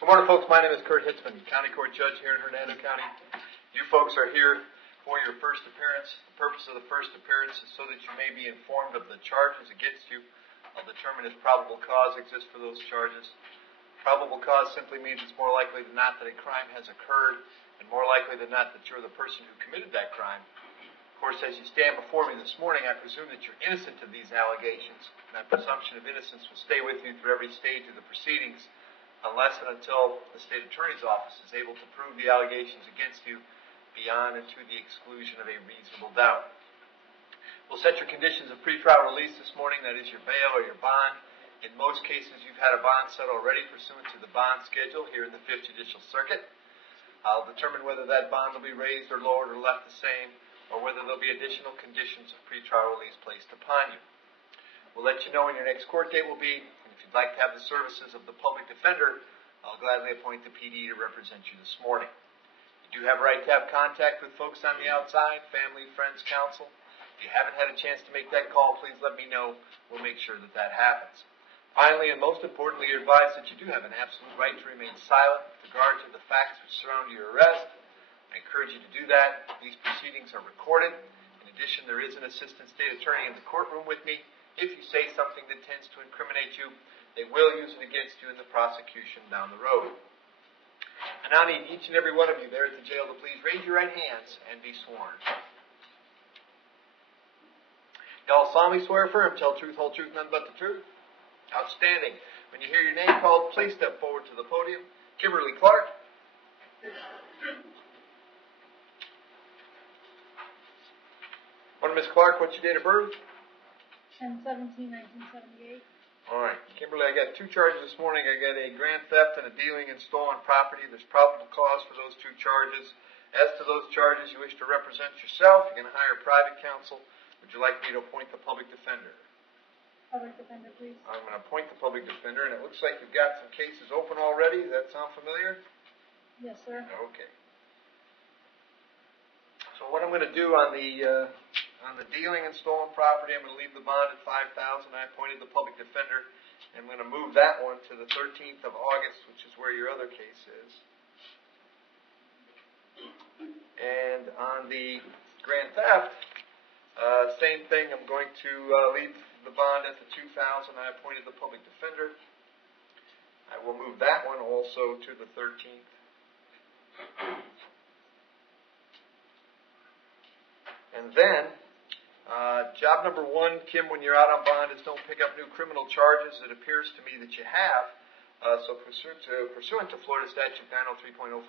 Good morning, folks. My name is Hitzemann, County Court Judge here in Hernando County. You folks are here for your first appearance. The purpose of the first appearance is so that you may be informed of the charges against you. I'll determine if probable cause exists for those charges. Probable cause simply means it's more likely than not that a crime has occurred, and more likely than not that you're the person who committed that crime. Of course, as you stand before me this morning, I presume that you're innocent of these allegations. And that presumption of innocence will stay with you through every stage of the proceedings, unless and until the state attorney's office is able to prove the allegations against you beyond and to the exclusion of a reasonable doubt. We'll set your conditions of pretrial release this morning, that is your bail or your bond. In most cases, you've had a bond set already pursuant to the bond schedule here in the 5th Judicial Circuit. I'll determine whether that bond will be raised or lowered or left the same, or whether there'll be additional conditions of pretrial release placed upon you. We'll let you know when your next court date will be. If you'd like to have the services of the public defender, I'll gladly appoint the PD to represent you this morning. You do have a right to have contact with folks on the outside, family, friends, counsel. If you haven't had a chance to make that call, please let me know. We'll make sure that that happens. Finally, and most importantly, you're advised that you do have an absolute right to remain silent with regard to the facts which surround your arrest. I encourage you to do that. These proceedings are recorded. In addition, there is an assistant state attorney in the courtroom with me. If you say something that tends to incriminate you, they will use it against you in the prosecution down the road. I now need each and every one of you there at the jail to please raise your right hands and be sworn. Y'all solemnly swear affirm, tell truth, whole truth, none but the truth. Outstanding. When you hear your name called, please step forward to the podium. Kimberly Clark. Ms. Clark, what's your date of birth? 10/17/1978. All right. Kimberly, I got 2 charges this morning. I got a grand theft and a dealing in stolen property. There's probable cause for those 2 charges. As to those charges, you wish to represent yourself. You're going to hire private counsel. Would you like me to appoint the public defender? Public defender, please. I'm going to appoint the public defender, and it looks like you've got some cases open already. Does that sound familiar? Yes, sir. Okay. So what I'm going to do on the dealing in stolen property, I'm going to leave the bond at $5,000. I appointed the public defender. I'm going to move that one to the 13th of August, which is where your other case is. And on the grand theft, same thing. I'm going to leave the bond at the $2,000. I appointed the public defender. I will move that one also to the 13th. And then, job number 1, Kim, when you're out on bond, is don't pick up new criminal charges. It appears to me that you have. So pursuant to Florida Statute 903.0471,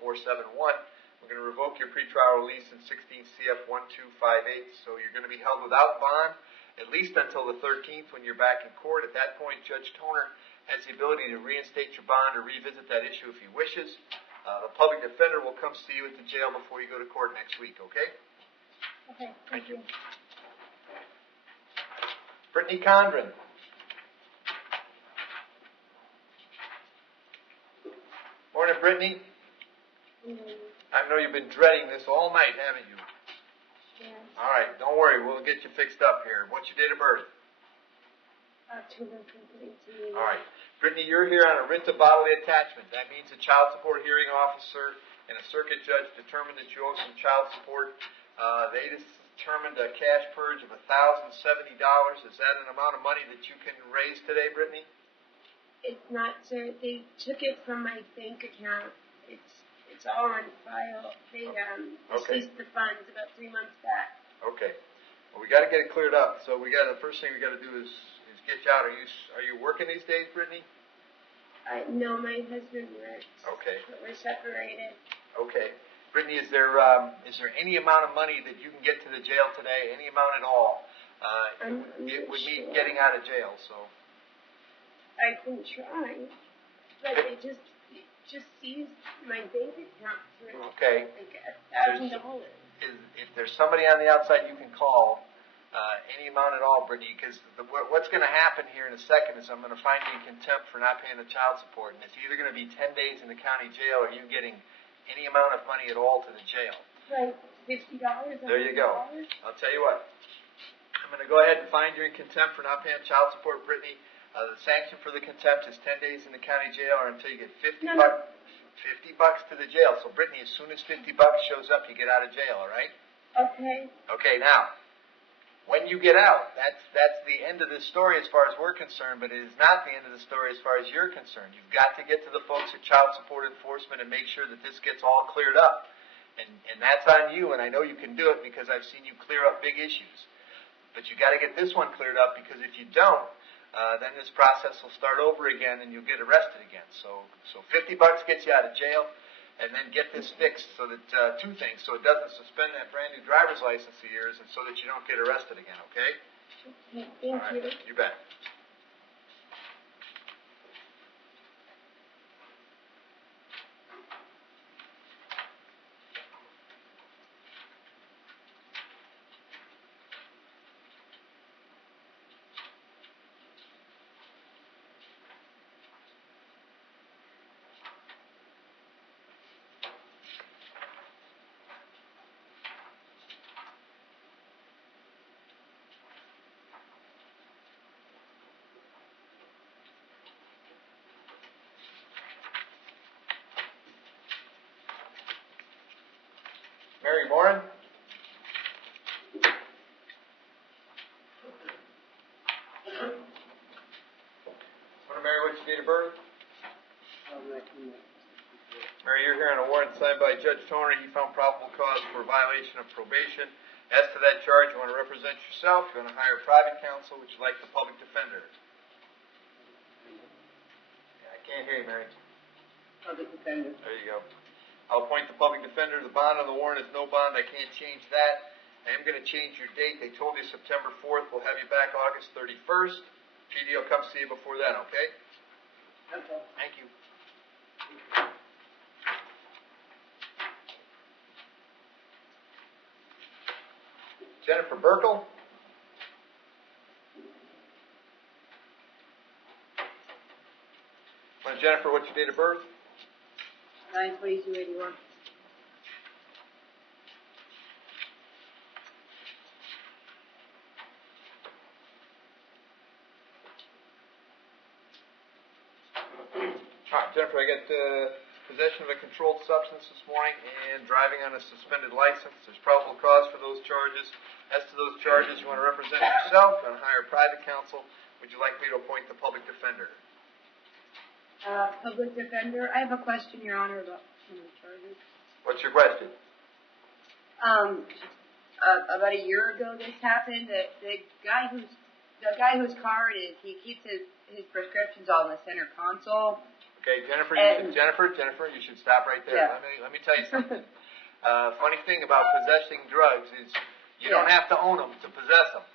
we're going to revoke your pretrial release in 16 CF 1258. So you're going to be held without bond at least until the 13th when you're back in court. At that point, Judge Toner has the ability to reinstate your bond or revisit that issue if he wishes. The public defender will come see you at the jail before you go to court next week, okay? Okay, thank you. Brittany Condren. Morning, Brittany. I know you've been dreading this all night, haven't you? Yes. All right, don't worry. We'll get you fixed up here. What's your date of birth? October 2018. All right. Brittany, you're here on a writ of bodily attachment. That means a child support hearing officer and a circuit judge determined that you owe some child support. They determined a cash purge of $1,070. Is that an amount of money that you can raise today, Brittany? It's not, sir. They took it from my bank account. It's all on file. They released the funds about 3 months back. Okay. Well, we got to get it cleared up. So the first thing we got to do is get you out. Are you working these days, Brittany? No, my husband works. Okay. But we're separated. Okay. Brittany, is there any amount of money that you can get to the jail today? Any amount at all? It would mean getting out of jail. So. I can try, but it just seized my bank account for okay. like $1,000. If there's somebody on the outside you can call, any amount at all, Brittany, because what's going to happen here in a second is I'm going to find you in contempt for not paying the child support, and it's either going to be 10 days in the county jail or you getting any amount of money at all to the jail. Like $50? There you go. I'll tell you what. I'm going to go ahead and find you in contempt for not paying child support, Brittany. The sanction for the contempt is 10 days in the county jail or until you get $50 $50 to the jail. So, Brittany, as soon as $50 shows up, you get out of jail, all right? Okay. Okay, now, when you get out, that's the end of this story as far as we're concerned, but it is not the end of the story as far as you're concerned. You've got to get to the folks at Child Support Enforcement and make sure that this gets all cleared up. And that's on you, and I know you can do it because I've seen you clear up big issues. But you got to get this one cleared up, because if you don't, then this process will start over again and you'll get arrested again. So $50 gets you out of jail, and then get this fixed so that, two things, so it doesn't suspend that brand new driver's license of yours, and so that you don't get arrested again, okay? Okay, thank you. You bet. Mary Morin? Mary, what's your date of birth? Mary, you're here on a warrant signed by Judge Toner. He found probable cause for violation of probation. As to that charge, you want to represent yourself, you want to hire private counsel, would you like the public defender? Yeah, I can't hear you, Mary. Public defender. There you go. I'll appoint the public defender. The bond on the warrant is no bond. I can't change that. I am going to change your date. They told you September 4th. We'll have you back August 31st. PD will come see you before then, okay? Okay. Thank you. Jennifer Burkle? Well, Jennifer, what's your date of birth? 9/22/81. All right, Jennifer, I got possession of a controlled substance this morning and driving on a suspended license. There's probable cause for those charges. As to those charges, you want to represent yourself, you want to hire private counsel. Would you like me to appoint the public defender? Public defender. I have a question, Your Honor, about some of the charges. What's your question? About a year ago, this happened. The guy whose car it is, he keeps his prescriptions on the center console. Okay, Jennifer, you should stop right there. Yeah. Let me tell you something. Funny thing about possessing drugs is you don't have to own them to possess them.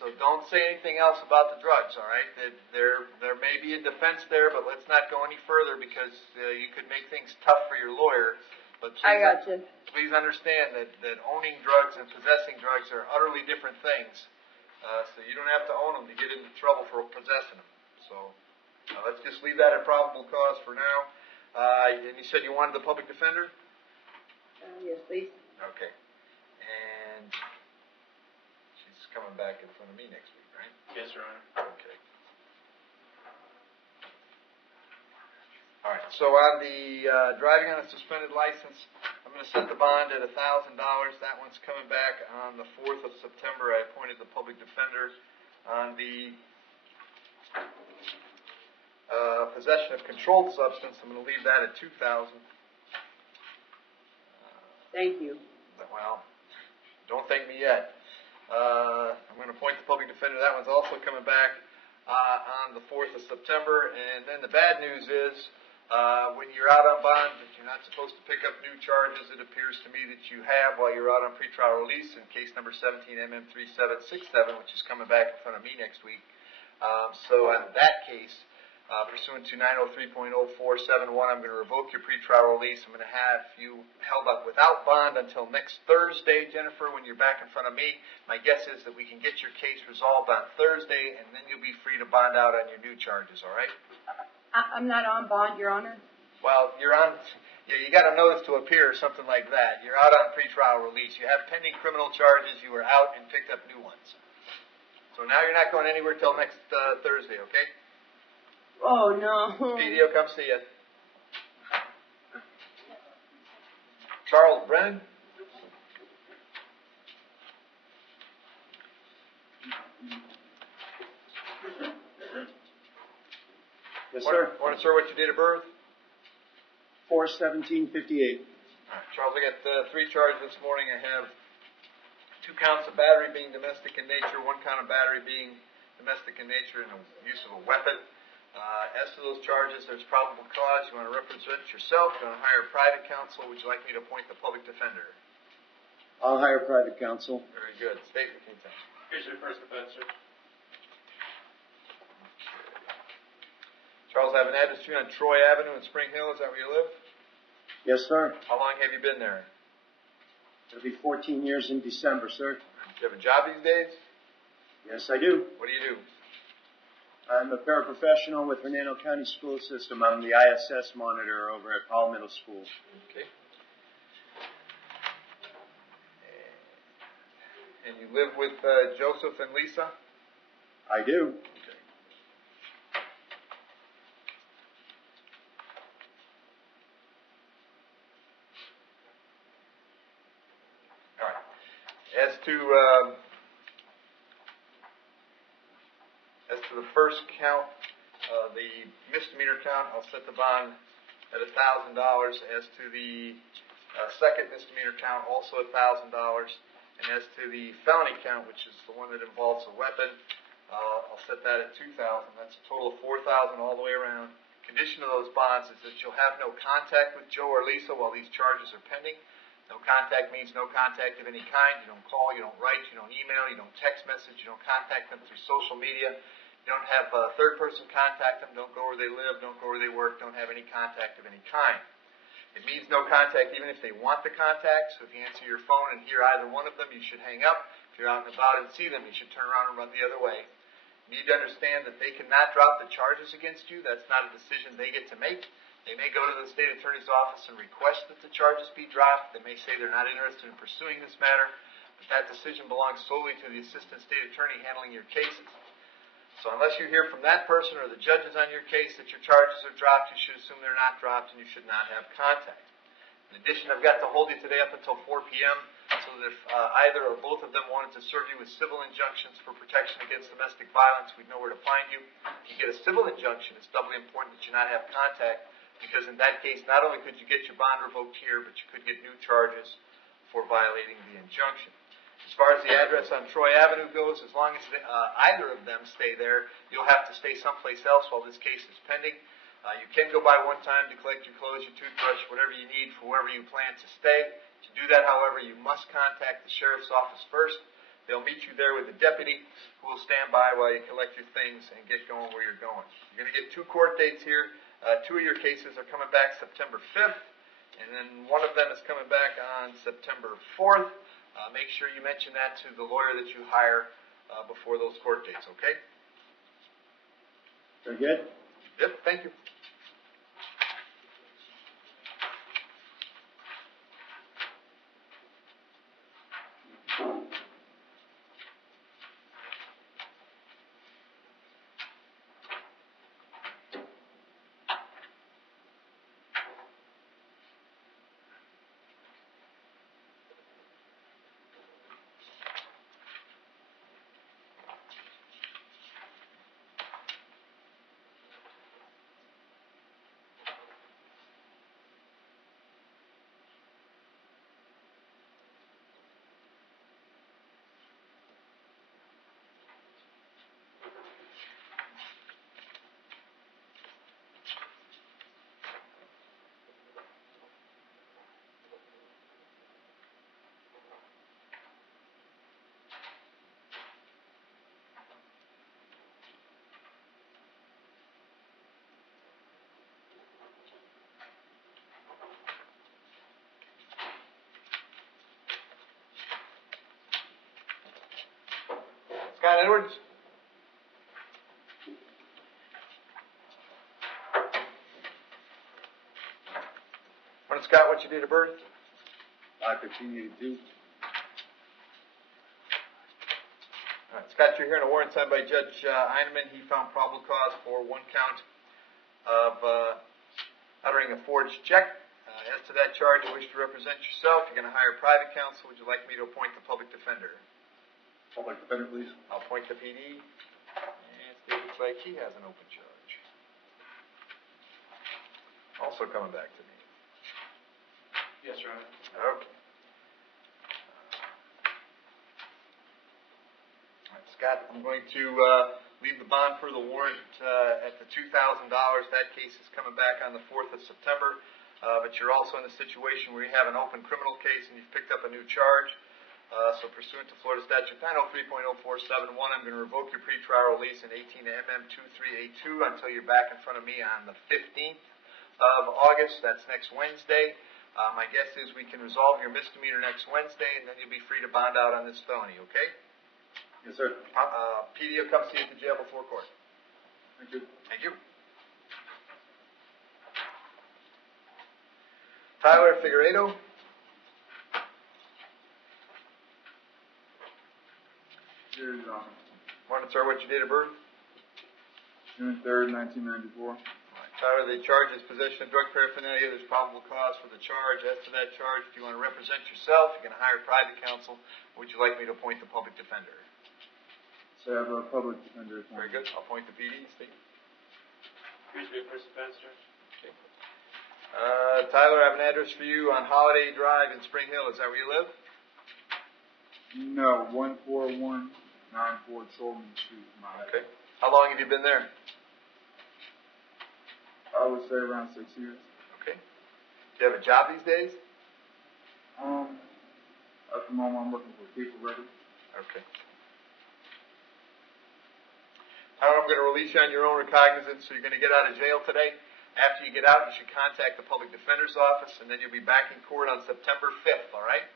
So don't say anything else about the drugs, all right? There may be a defense there, but let's not go any further because you could make things tough for your lawyer. But please understand that owning drugs and possessing drugs are utterly different things. So you don't have to own them to get into trouble for possessing them. So let's just leave that at probable cause for now. And you said you wanted the public defender? Yes, please. Okay. And she's coming back in front of me next week, right? Yes, Your Honor. Okay. All right. So on the driving on a suspended license, I'm going to set the bond at $1,000. That one's coming back on the 4th of September. I appointed the public defender. On the possession of controlled substance, I'm going to leave that at $2,000. Thank you. Well, don't thank me yet. I'm going to appoint the public defender. That one's also coming back on the 4th of September. And then the bad news is when you're out on bond, that you're not supposed to pick up new charges. It appears to me that you have while you're out on pretrial release in case number 17MM3767, which is coming back in front of me next week. So in that case, pursuant to 903.0471, I'm going to revoke your pretrial release. I'm going to have you held up without bond until next Thursday, Jennifer, when you're back in front of me. My guess is that we can get your case resolved on Thursday, and then you'll be free to bond out on your new charges, all right? I'm not on bond, Your Honor. Well, you're on, you got a notice to appear or something like that. You're out on pretrial release. You have pending criminal charges. You were out and picked up new ones. So now you're not going anywhere till next Thursday, okay? Oh, no. PD will come see you. Charles Brennan. Yes, sir. Morning, sir. What's your date of birth? 4/17/58. Charles, I got 3 charges this morning. I have 2 counts of battery being domestic in nature, 1 count of battery being domestic in nature and the use of a weapon. As to those charges, there's probable cause. You want to represent yourself? You want to hire a private counsel? Would you like me to appoint the public defender? I'll hire private counsel. Very good. State your consent. Here's your first offense, sir. Charles, I have an address to you on Troy Avenue in Spring Hill. Is that where you live? Yes, sir. How long have you been there? It'll be 14 years in December, sir. Do you have a job these days? Yes, I do. What do you do? I'm a paraprofessional with Hernando County School System. I'm the ISS monitor over at Powell Middle School. Okay. And you live with Joseph and Lisa? I do. Okay. All right. As to the first count, the misdemeanor count, I'll set the bond at $1,000. As to the second misdemeanor count, also $1,000. And as to the felony count, which is the one that involves a weapon, I'll set that at $2,000. That's a total of $4,000 all the way around. Condition of those bonds is that you'll have no contact with Joe or Lisa while these charges are pending. No contact means no contact of any kind. You don't call, you don't write, you don't email, you don't text message, you don't contact them through social media. You don't have a third person contact them, don't go where they live, don't go where they work, don't have any contact of any kind. It means no contact even if they want the contact, so if you answer your phone and hear either one of them, you should hang up. If you're out and about and see them, you should turn around and run the other way. You need to understand that they cannot drop the charges against you. That's not a decision they get to make. They may go to the state attorney's office and request that the charges be dropped. They may say they're not interested in pursuing this matter, but that decision belongs solely to the assistant state attorney handling your cases. So unless you hear from that person or the judges on your case that your charges are dropped, you should assume they're not dropped and you should not have contact. In addition, I've got to hold you today up until 4 p.m. so that if either or both of them wanted to serve you with civil injunctions for protection against domestic violence, we'd know where to find you. If you get a civil injunction, it's doubly important that you not have contact, because in that case, not only could you get your bond revoked here, but you could get new charges for violating the injunction. As far as the address on Troy Avenue goes, as long as either of them stay there, you'll have to stay someplace else while this case is pending. You can go by one time to collect your clothes, your toothbrush, whatever you need for wherever you plan to stay. To do that, however, you must contact the sheriff's office first. They'll meet you there with a deputy who will stand by while you collect your things and get going where you're going. You're going to get 2 court dates here. 2 of your cases are coming back September 5th, and then one of them is coming back on September 4th. Make sure you mention that to the lawyer that you hire before those court dates, okay? Very good. Yep, thank you. Scott Edwards. Morning, Scott. What's your date of birth? 5/15/82. All right, Scott, you're hearing a warrant signed by Judge Heineman. He found probable cause for 1 count of uttering a forged check. As to that charge, you wish to represent yourself. You're going to hire private counsel. Would you like me to appoint the public defender? Public defender, please. I'll appoint the PD. And it looks like he has an open charge. Also coming back to me. Yes, Your Honor. Okay. All right, Scott, I'm going to leave the bond for the warrant at the $2,000. That case is coming back on the 4th of September. But you're also in a situation where you have an open criminal case and you've picked up a new charge. So pursuant to Florida Statute 903.0471, I'm going to revoke your pretrial release in 18 MM2382 until you're back in front of me on the 15th of August. That's next Wednesday. My guess is we can resolve your misdemeanor next Wednesday, and then you'll be free to bond out on this felony, okay? Yes, sir. PD will come see you at the jail before court. Thank you. Thank you. Tyler Figueredo. Here, Your Honor. Morning, sir. What's your date of birth? June 3rd, 1994. Tyler, the charge is possession of drug paraphernalia. There's probable cause for the charge. As to that charge, if you want to represent yourself, you're going to hire private counsel. Would you like me to appoint the public defender? So I have a public defender. Very good. I'll appoint the PD. Steve. Excuse me, first offense, Judge. Okay. Tyler, I have an address for you on Holiday Drive in Spring Hill. Is that where you live? No, 14194 Trollman Street. Okay. How long have you been there? I would say around 6 years. Okay. Do you have a job these days? At the moment, I'm looking for people ready. Okay. Tyler, I'm going to release you on your own recognizance, so you're going to get out of jail today. After you get out, you should contact the public defender's office, and then you'll be back in court on September 5th, all right?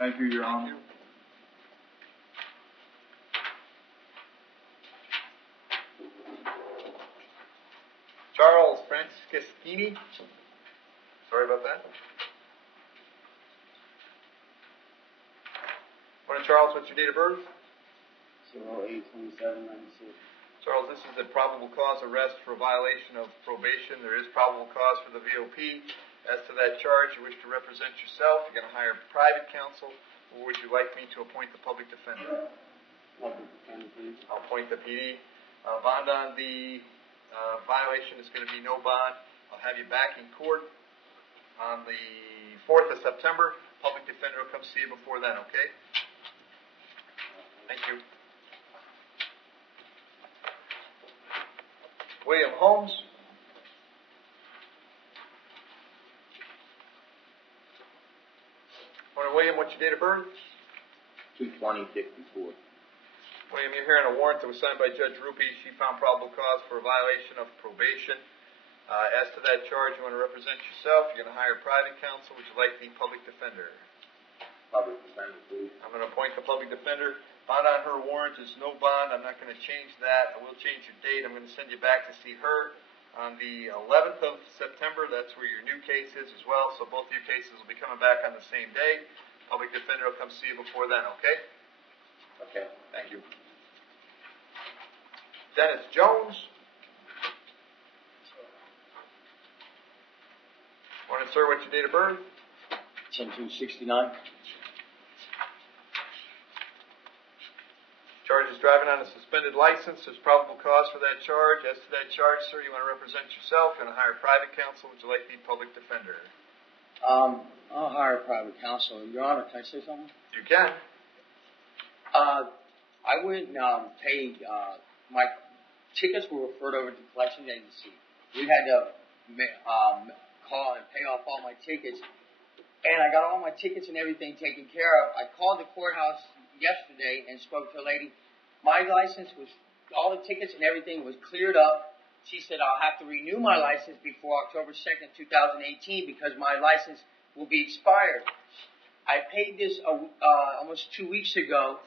Thank you, Your Thank Honor. you. Charles Franciscini. Sorry about that. Morning, Charles. What's your date of birth? 08/27/96. Charles, this is a probable cause arrest for a violation of probation. There is probable cause for the VOP. As to that charge, you wish to represent yourself. You're going to hire private counsel, or would you like me to appoint the public defender? Public defender, please. I'll appoint the PD. Bond on the violation is going to be no bond. I'll have you back in court on the 4th of September. Public defender will come see you before then, okay? Thank you. William Holmes. Morning, William. What's your date of birth? 2/20/54. William, you're hearing a warrant that was signed by Judge Rupi. She found probable cause for a violation of probation. As to that charge, you want to represent yourself. You're going to hire private counsel. Would you like the public defender? Public defender, please. I'm going to appoint the public defender. Bond on her warrant is no bond. I'm not going to change that. I will change your date. I'm going to send you back to see her on the 11th of September. That's where your new case is as well. So both of your cases will be coming back on the same day. Public defender will come see you before then, okay? Okay. Thank you. Dennis Jones. Morning, sir. What's your date of birth? 10/2/69. Charge is driving on a suspended license. There's probable cause for that charge. As to that charge, sir, you want to represent yourself. You want to hire private counsel. Would you like the public defender? I'll hire private counsel. Your Honor, can I say something? You can. I went and paid, my tickets were referred over to the collection agency. We had to call and pay off all my tickets, and I got all my tickets and everything taken care of. I called the courthouse yesterday and spoke to a lady. My license was, all the tickets and everything was cleared up. She said I'll have to renew my license before October 2nd, 2018 because my license will be expired. I paid this almost 2 weeks ago.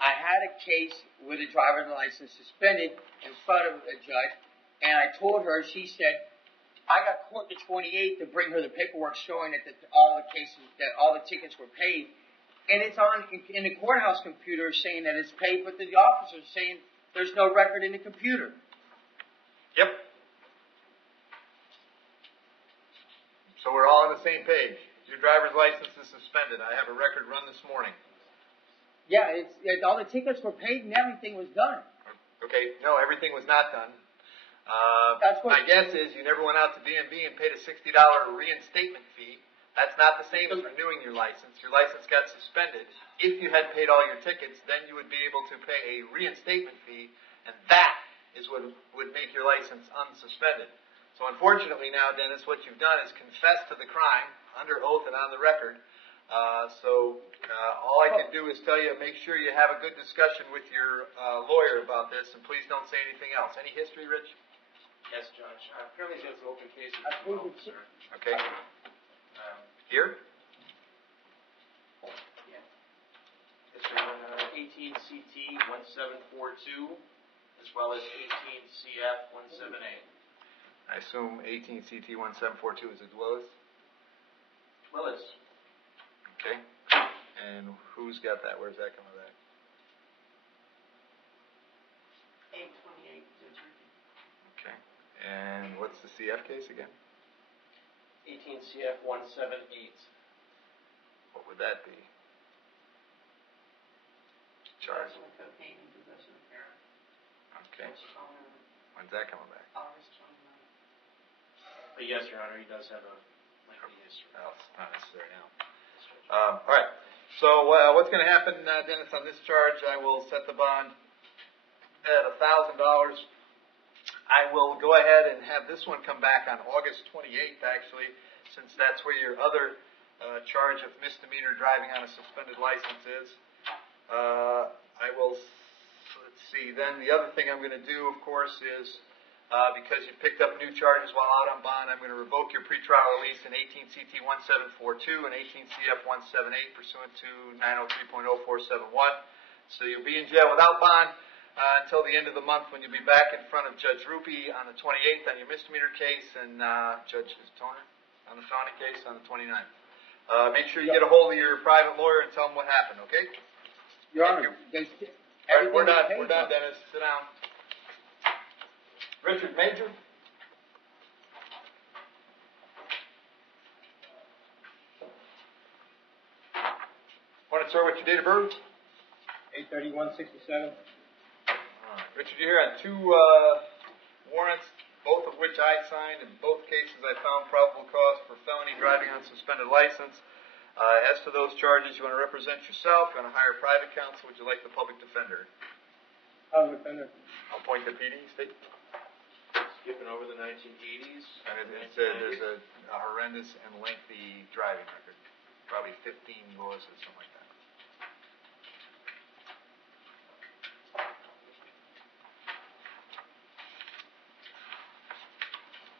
I had a case with a driver's license suspended in front of a judge, and I told her, she said, I got court the 28th to bring her the paperwork showing that all the tickets were paid. And it's on in the courthouse computer saying that it's paid, but the officer's saying there's no record in the computer. Yep. So we're all on the same page. Your driver's license is suspended. I have a record run this morning. Yeah, all the tickets were paid and everything was done. Okay, no, everything was not done. That's what My guess is you never went out to DMV and paid a $60 reinstatement fee. That's not the same as renewing your license. Your license got suspended. If you had paid all your tickets, then you would be able to pay a reinstatement fee, and that is what would make your license unsuspended. So unfortunately now, Dennis, what you've done is confessed to the crime under oath and on the record. All I can do is tell you, make sure you have a good discussion with your lawyer about this, and please don't say anything else. Any history, Rich? Yes, Judge. Apparently there's an open case I as believe well, it's- sir. Okay. Here? Yes, sir. 18 CT 1742, as well as 18 CF 178. I assume 18 CT 1742 is at Willis. Willis. Okay. And who's got that? Where's that coming back? 828, Judge. Okay. And what's the CF case again? 18 CF 178. What would that be? Charge. Possession of cocaine and possession of heroin. Okay. On When's that coming back? August 29th. But yes, Your Honor, he does have a lengthy history. Well, it's not necessary now. All right. So what's going to happen, Dennis, on this charge? I will set the bond at $1,000. I will go ahead and have this one come back on August 28th, actually, since that's where your other charge of misdemeanor driving on a suspended license is. I will, let's see, then the other thing I'm going to do, of course, is because you picked up new charges while out on bond, I'm going to revoke your pretrial release in 18 CT 1742 and 18 CF 178 pursuant to 903.0471. So you'll be in jail without bond until the end of the month when you'll be back in front of Judge Rupi on the 28th on your misdemeanor case and Judge Toner on the felony case on the 29th. Make sure you get a hold of your private lawyer and tell him what happened, okay? Your Honor, All right, we're done. We're done, Dennis. Sit down. Richard Major. Want to start with your date of birth? 8/31/67. Richard, you're here on two warrants, both of which I signed. In both cases, I found probable cause for felony driving on suspended license. As to those charges, you want to represent yourself, you want to hire private counsel, would you like the public defender? Public defender. I'll point the PD, state. Skipping over the 1980s. And there's a horrendous and lengthy driving record. Probably 15 laws or something like that.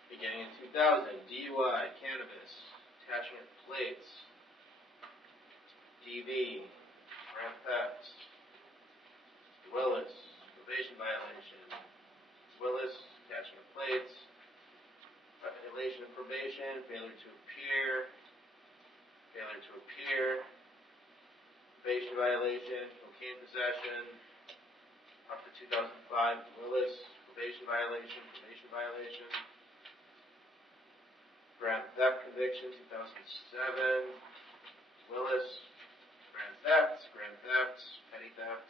Beginning in 2000, DUI, cannabis, attaching of plates, DV, grand theft, Willis, probation violation, Willis, attaching of plates, violation of probation, failure to appear, probation violation, cocaine possession, up to 2005, Willis, probation violation, grand theft conviction, 2007, Willis, grand theft, petty theft,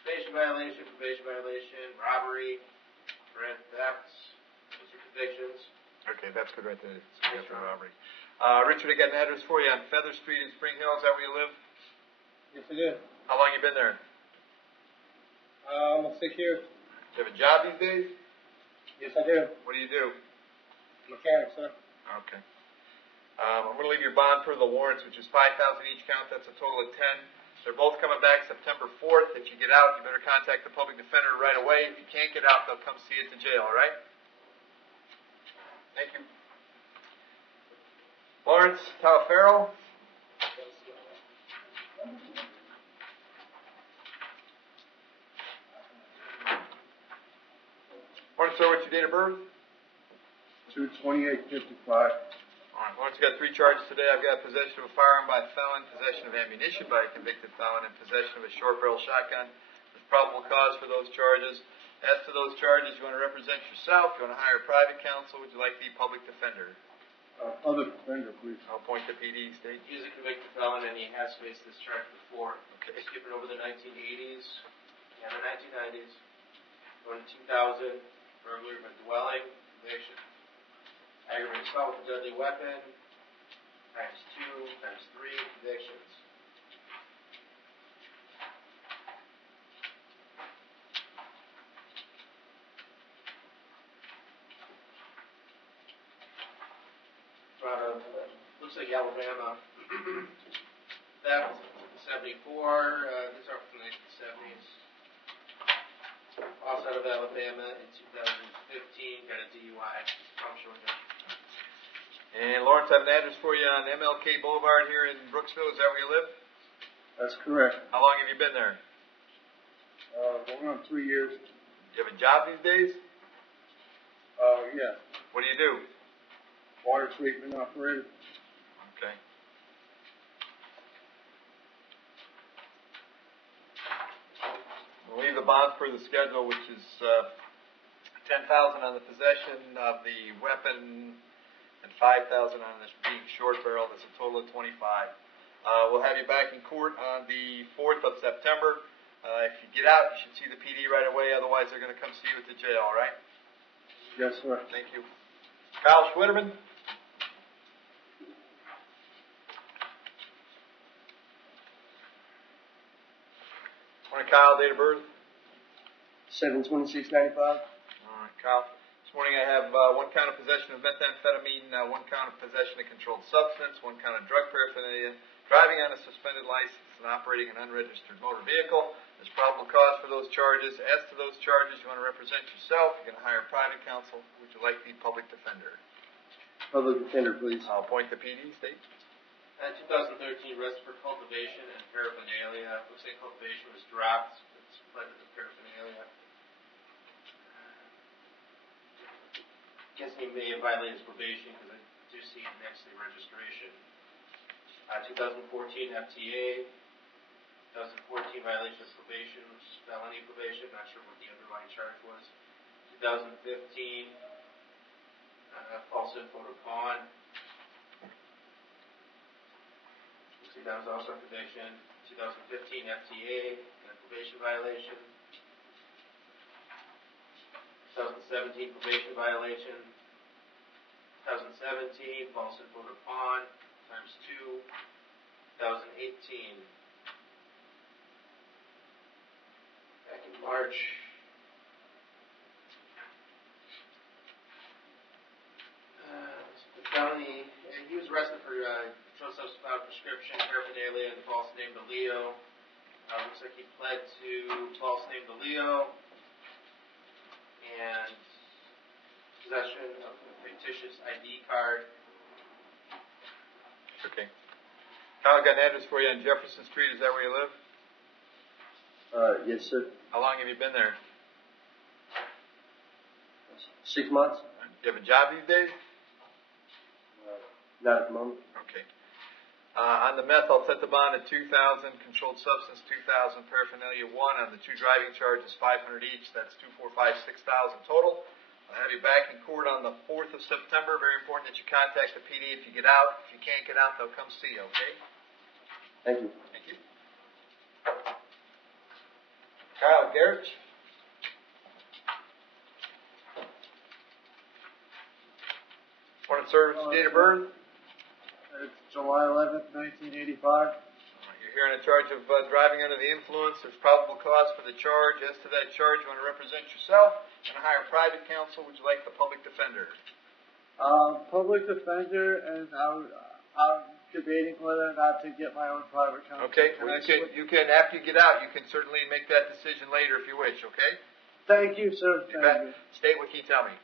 probation violation, robbery, grand theft, those are convictions. Okay, that's good right there. So you got the robbery. Richard, I got an address for you on Feather Street in Spring Hill. Is that where you live? Yes, I did. How long you been there? Almost 6 years. Do you have a job these days? Yes, I do. What do you do? Mechanic, sir. Okay. I'm going to leave your bond per the warrants, which is $5,000 each count. That's a total of 10. They're both coming back September 4th. If you get out, you better contact the public defender right away. If you can't get out, they'll come see you at the jail, all right? Thank you. Lawrence Talaferro. Lawrence, sir, what's your date of birth? 2/28/55. All right, Lawrence, you got 3 charges today. I've got possession of a firearm by a felon, possession of ammunition by a convicted felon, and possession of a short barrel shotgun. There's probable cause for those charges. As to those charges, you want to represent yourself, you want to hire private counsel, would you like the public defender? Public defender, please. I'll appoint the PD, state. He's a convicted felon and he has faced this charge before. Okay. Skipping over the 1980s and the 1990s. Going to 2000, burglary of a dwelling, conviction. Aggravated assault with a deadly weapon, times 2, times 3, convictions. Out of, looks like Alabama. Theft, 74, these are from the 1970s. Also out of Alabama in 2015, got a DUI from Georgia. And Lawrence, I have an address for you on MLK Boulevard here in Brooksville. Is that where you live? That's correct. How long have you been there? Going on 3 years. Do you have a job these days? Yeah. What do you do? Water treatment operator. Okay. We'll leave the bonds per the schedule, which is $10,000 on the possession of the weapon and $5,000 on this being short barrel. That's a total of $25,000. We'll have you back in court on the 4th of September. If you get out, you should see the PD right away. Otherwise, they're going to come see you at the jail. All right? Yes, sir. Thank you. Kyle Schwitterman. Morning, Kyle. Date of birth? 7/26/95. All right, Kyle. This morning I have one count of possession of methamphetamine, one count of possession of controlled substance, one count of drug paraphernalia, driving on a suspended license, and operating an unregistered motor vehicle. There's probable cause for those charges. As to those charges, you want to represent yourself. You're going to hire private counsel. Would you like the public defender? Public defender, please. I'll appoint the PD, state. 2013, arrested for cultivation and paraphernalia. Looks like cultivation was dropped. It's led to the paraphernalia. Guess he may have violated his probation because I do see it next to the registration. 2014 FTA. 2014 violation of probation, which is felony probation. Not sure what the underlying charge was. 2015 false info to pawn. That was also a conviction. 2015 FTA and a probation violation. 2017 probation violation. 2017 false info to pawn times 2. 2018 back in March. The felony. He was arrested for controlled substance without prescription, paraphernalia, and false name to Leo. Looks like he pled to false name to Leo and possession of a fictitious ID card. Okay. Kyle, I got an address for you on Jefferson Street. Is that where you live? Yes, sir. How long have you been there? 6 months. Do you have a job these days? Not at the moment. Okay. On the meth, I'll set the bond at $2,000, controlled substance $2,000, paraphernalia 1. On the 2 driving charges, $500 each. That's $2,456 $6,000 total. I'll have you back in court on the 4th of September. Very important that you contact the PD if you get out. If you can't get out, they'll come see you. Okay? Thank you. Thank you. Kyle Garrett. Morning, sir. Date of birth? It's July 11th, 1985. You're here on a charge of driving under the influence. There's probable cause for the charge. As to that charge, you want to represent yourself and hire private counsel. Would you like the public defender? Public defender, and I'm debating whether or not to get my own private counsel. Okay. Well, you can after you get out, you can certainly make that decision later if you wish. Okay. Thank you, sir. You Thank bet. you. State what can you tell me?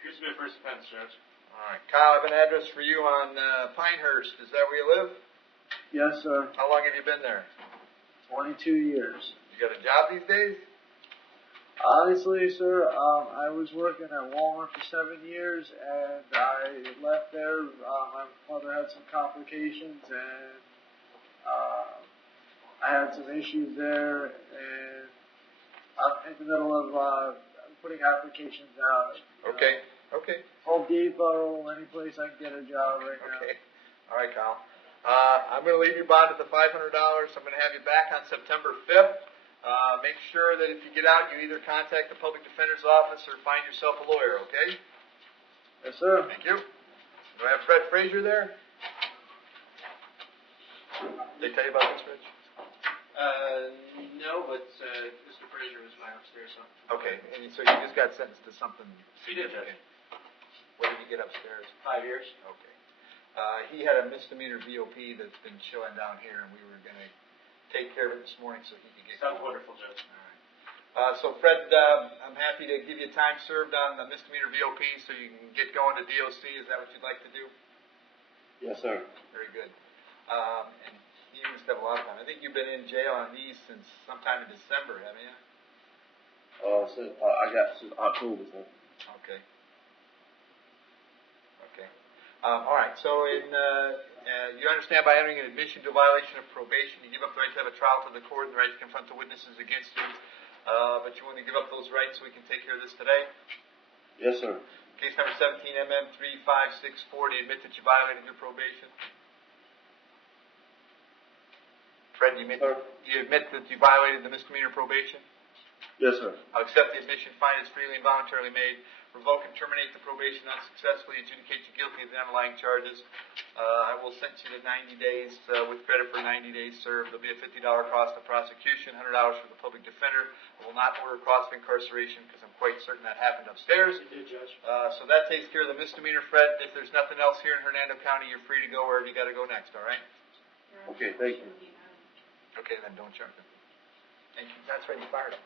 Appears to be a first offense, Judge. All right, Kyle. I have an address for you on Pinehurst. Is that where you live? Yes, sir. How long have you been there? 22 years. You got a job these days? Honestly, sir, I was working at Walmart for 7 years, and I left there. My mother had some complications, and I had some issues there, and I'm in the middle of putting applications out. Okay. Okay. Home Depot, any place I can get a job right now. Okay. All right, Kyle. I'm going to leave you bond at the $500. I'm going to have you back on September 5th. Make sure that if you get out, you either contact the public defender's office or find yourself a lawyer, okay? Yes, sir. Thank you. Do I have Fred Frazier there? Did they tell you about this, Rich? No, but Mr. Frazier was fine upstairs, so. Okay, and so you just got sentenced to something He did, Judge. significant. What did you get upstairs? 5 years. Okay. He had a misdemeanor VOP that's been chilling down here, and we were going to take care of it this morning so he could get Sounds going. wonderful, Judge. All right. So, Fred, I'm happy to give you time served on the misdemeanor VOP so you can get going to DOC. Is that what you'd like to do? Yes, sir. Very good. And you must have a lot of time. I think you've been in jail on these since sometime in December, haven't you? I got since October, sir. Okay. Okay. All right. So, you understand by entering an admission to a violation of probation, you give up the right to have a trial to the court and the right to confront the witnesses against you. But you want to give up those rights so we can take care of this today? Yes, sir. Case number 17 MM 35640. Admit that you violated your probation. Fred, you admit that you violated the misdemeanor probation? Yes, sir. I'll accept the admission, find it's freely and voluntarily made, revoke and terminate the probation unsuccessfully, adjudicate you guilty of the underlying charges. I will sentence you to 90 days with credit for 90 days served. There'll be a $50 cost of prosecution, $100 for the public defender. I will not order cost of incarceration because I'm quite certain that happened upstairs. You did, Judge. So that takes care of the misdemeanor, Fred. If there's nothing else here in Hernando County, you're free to go wherever you got to go next, all right? Okay, thank you. Okay, then don't charge them. Thank you. That's right, you fired him.